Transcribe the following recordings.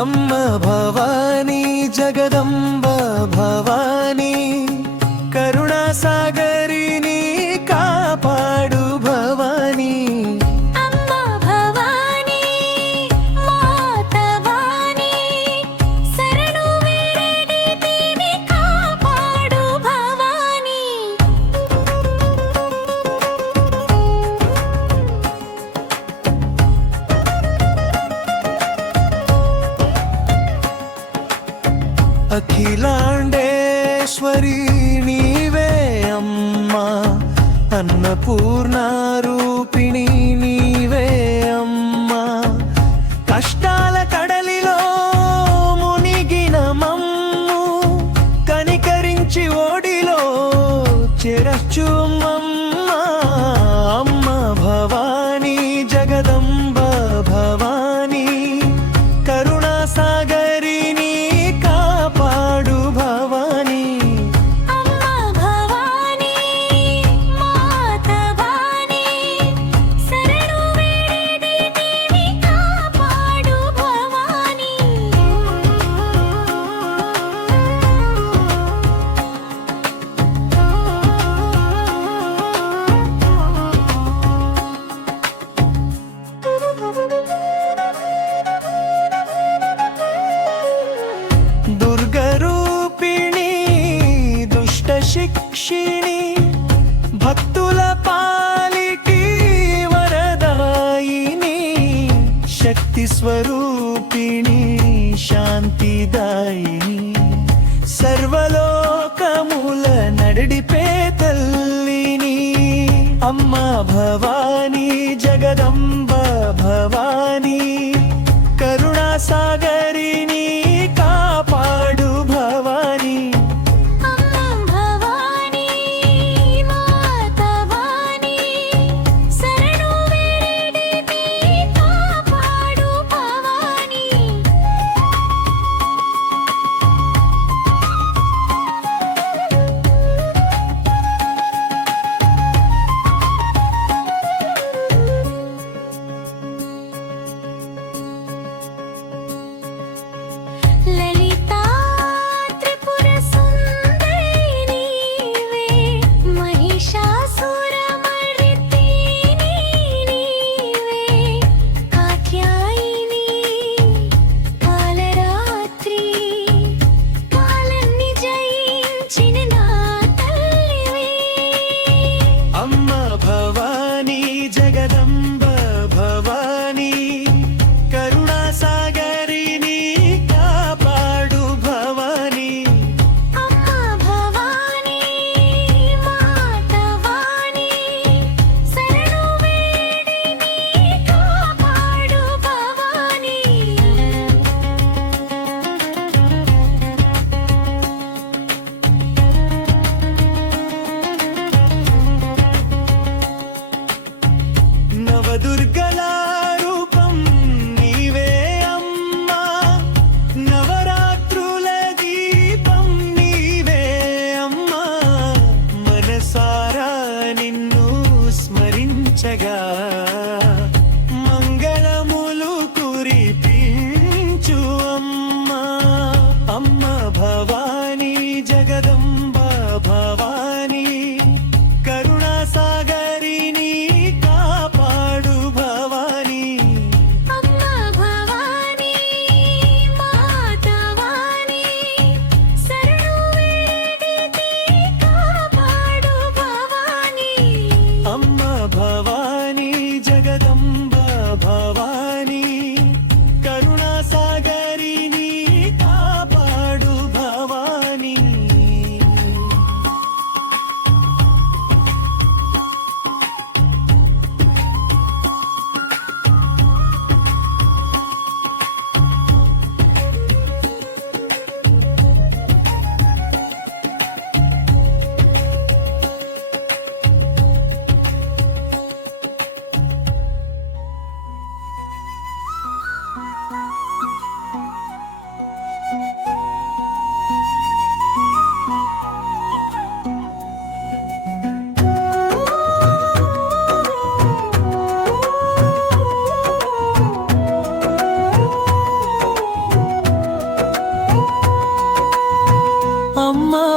అమ్మ భవానీ జగదంబ భవానీ కరుణా సాగరిని కాపాడు భవానీ అమ్మ భవానీ మాతవానీ శరణు వేడితిని కాపాడు భవానీ అఖిలాండేశ్వరి నీవే అమ్మా అన్నపూర్ణా రూపిణి నీవే అమ్మా కష్టాల కడలిలో మునిగిన మమ్ము కనికరించి ఓడిలో చేరచ్చు అమ్మ భవానీ జగదంబ భవానీ కరుణా సాగరిని కాపాడు భవానీ అమ్మ భవానీ మాతవానీ శరణు వేడితిని కాపాడు భవానీ దుర్గరూపిణి దుష్ట శిక్షిణి భక్తుల పాలిటి వరదాయిని శక్తి స్వరూపిణి శాంతిదాయిని సర్వలోకముల నడిపే తల్లిని అమ్మ భవానీ జగదంబ భవానీ కరుణా సాగరిని కాపాడు భవానీ అమ్మ భవానీ మాతవానీ శరణు వేడితిని కాపాడు భవానీ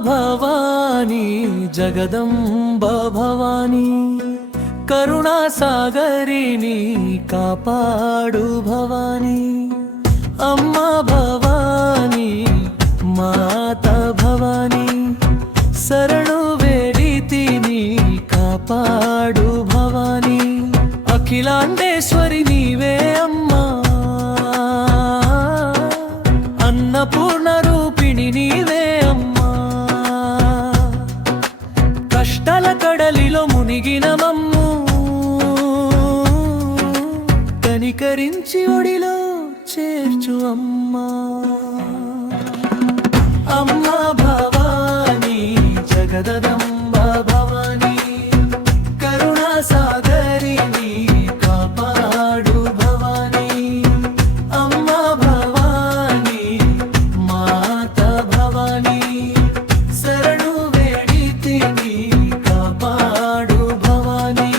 భవానీ జగదంబ భవానీ కరుణా సాగరిని కాపాడు భవానీ అమ్మా భవానీ మాత భవానీ శరణు వేడితిని కాపాడు భవానీ అఖిలాండేశ్వరి నీవే అమ్మా అన్నపూర్ణ రూపిణి నీవే అమ్మా కష్టాల కడలిలో మునిగిన మమ్ము కనికరించి ఒడిలో చేర్చు అమ్మా అమ్మా భవానీ జగదంబ భవానీ కరుణా సాగరిని కాపాడు భవానీ అమ్మా భవానీ మాత భవానీ శరణు వేడితిని కాపాడు భవానీ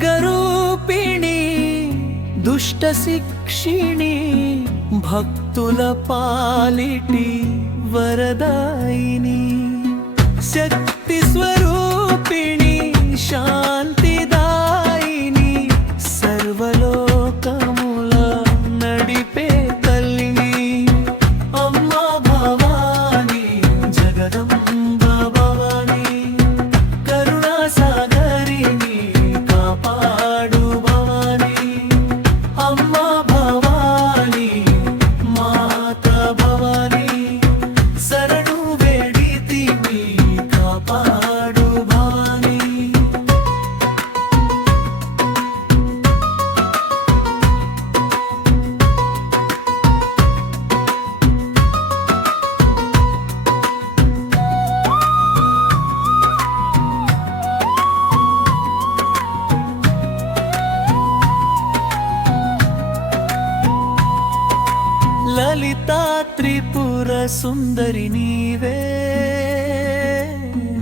దుర్గరూపిణి దుష్ట శిక్షిణి భక్తుల పాలిటి వరదాయిని శక్తి స్వరూపిణి శాంతిదాయిని సర్వలోకముల నడిపే తల్లిని అమ్మా భవానీ జగదంబ భవానీ కరుణా సాగరిని కాపాడు భవానీ అమ్మా భవానీ మాత భవానీ శరణు వేడితిని కాపాడు భవానీ లలితా త్రిపుర సుందరి నీవే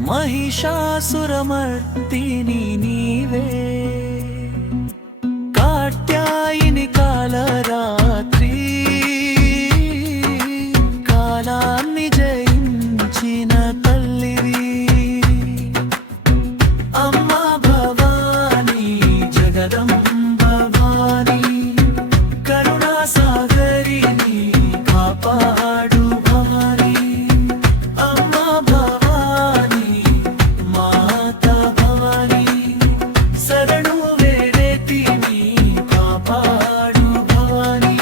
మహిషాసురమర్దిని నీవే కాత్యాయిని కాలరాత్రి కాలాన్ని జయించిన తల్లివి అమ్మా భవానీ జగదంబ భవానీ కరుణా సాగరిని కాపాడు భవానీ అమ్మా భవానీ మాత భవానీ శరణు వేడితిని కాపాడు భవానీ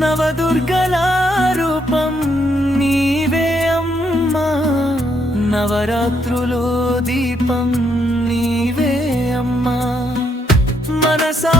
నవదుర్గల రూపం నీవే అమ్మా నవరాత్రులో దీపం నీవే అమ్మా మనసా